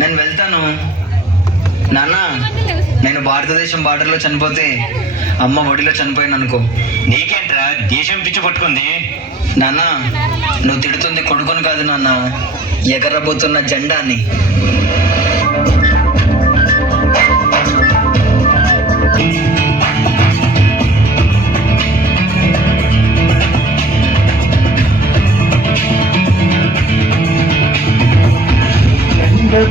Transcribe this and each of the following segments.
నేను వెళ్తాను నాన్న. నేను భారతదేశం బార్డర్లో చనిపోతే అమ్మ ఒడిలో చనిపోయాను అనుకో. నీకేంట్రా దేశం పిచ్చి పట్టుకుంది? నాన్న నువ్వు తిడుతుంది కొడుకుని కాదు నాన్న, ఎగరబోతున్న జెండాని.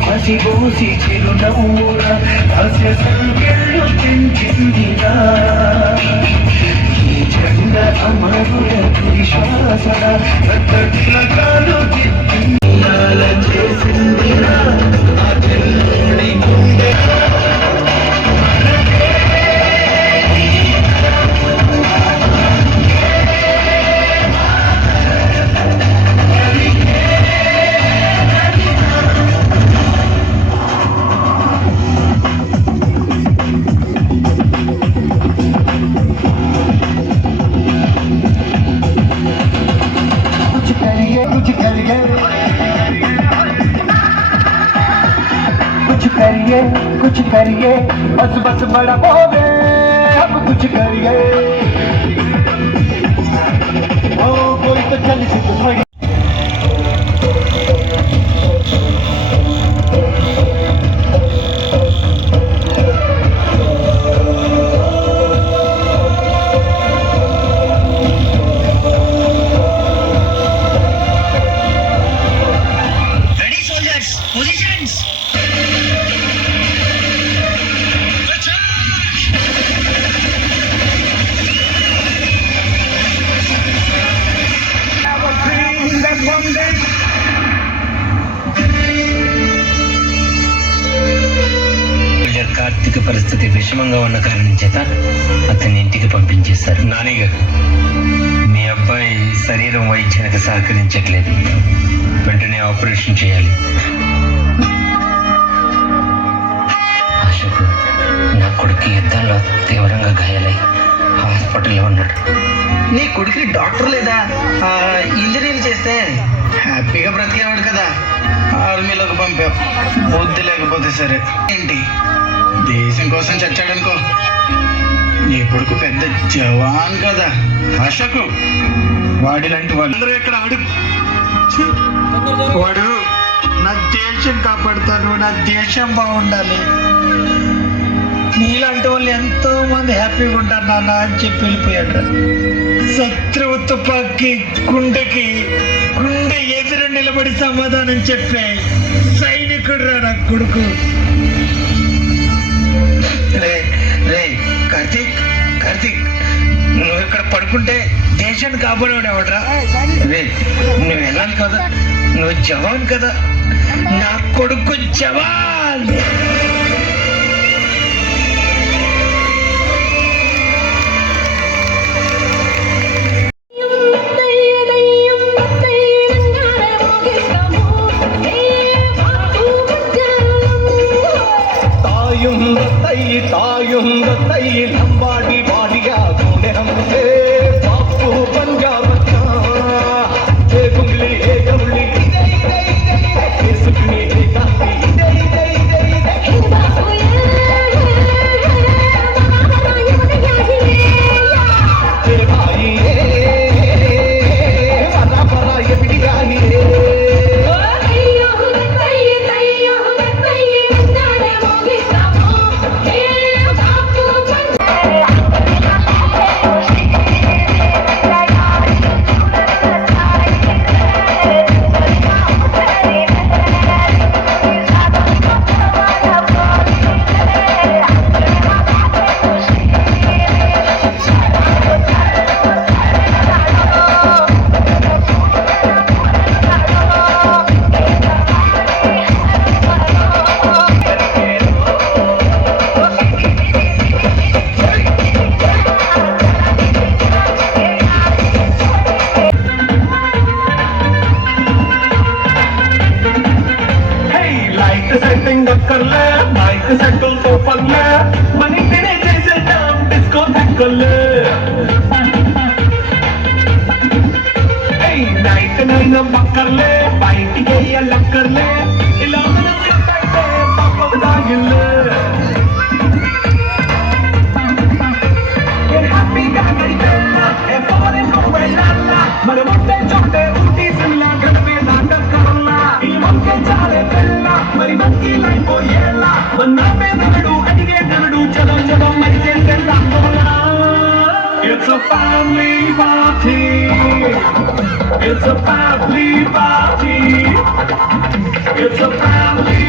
పసిబోసి చిరునవ్వురా హాస్య సంఖ్యలు పెంచిందిరా. ఈ జెండ అమరుల విశ్వాసర రక్తతిలకాలు చేసిందిరా. ఆ చెల్లుడి గుండె कुछ करिए बस बस बड़ा बोले अब कुछ करिए ओ कोई तो चल थोड़ी ఆర్థిక పరిస్థితి విషమంగా ఉన్న కారణం చేత అతన్ని ఇంటికి పంపించేశారు. నాని గారు, మీ అబ్బాయి శరీరం వైద్యానికి సహకరించట్లేదు, వెంటనే ఆపరేషన్ చేయాలి. అశోక్, నా కొడుకు యుద్ధంలో తీవ్రంగా గాయాలై హాస్పిటల్లో ఉన్నాడు. నీ కొడుకుని డాక్టర్ లేదా ఇంజనీర్ చేస్తే హ్యాపీగా బ్రతికేవాడు కదా. ఆర్మీలోకి పంపావు, బుద్ధి లేకపోతే సరే. ఏంటి దేశం కోసం చచ్చాడనుకో. నీ కొడుకు పెద్ద జవాన్ కదా అశోక్. వాడిలాంటి వాళ్ళందరూ ఇక్కడ వాడు నా దేశం కాపాడుతాను, నా దేశం బాగుండాలి, నీలాంటి వాళ్ళు ఎంతో మంది హ్యాపీగా ఉంటారు నాన్న అని చెప్పి వెళ్ళిపోయాడు. శత్రువు తుపాకి గుండెకి గుండె ఎదురు నిలబడి సమాధానం చెప్పే సైనికుడు రా నా కొడుకు. కార్తీక్, నువ్వు ఇక్కడ పడుకుంటే దేశాన్ని కాపాడేవాడు ఎవడరా? నువ్వు వెళ్ళాలి కదా, నువ్వు జవాన్ కదా, నా కొడుకు జవాన్. लंबाड़ी बाड़िया गोड़े हमसे बापू बन जा बच्चा गुंगली गमली सुखनी సెటిల్ తో పల్లె మనీ తినే చేసేద్దాం డిస్కో తక్కలే. నైట్ నైన్ పక్కర్లే బయటికి లక్కర్లే ఇలా a family party. It's a family party. It's a family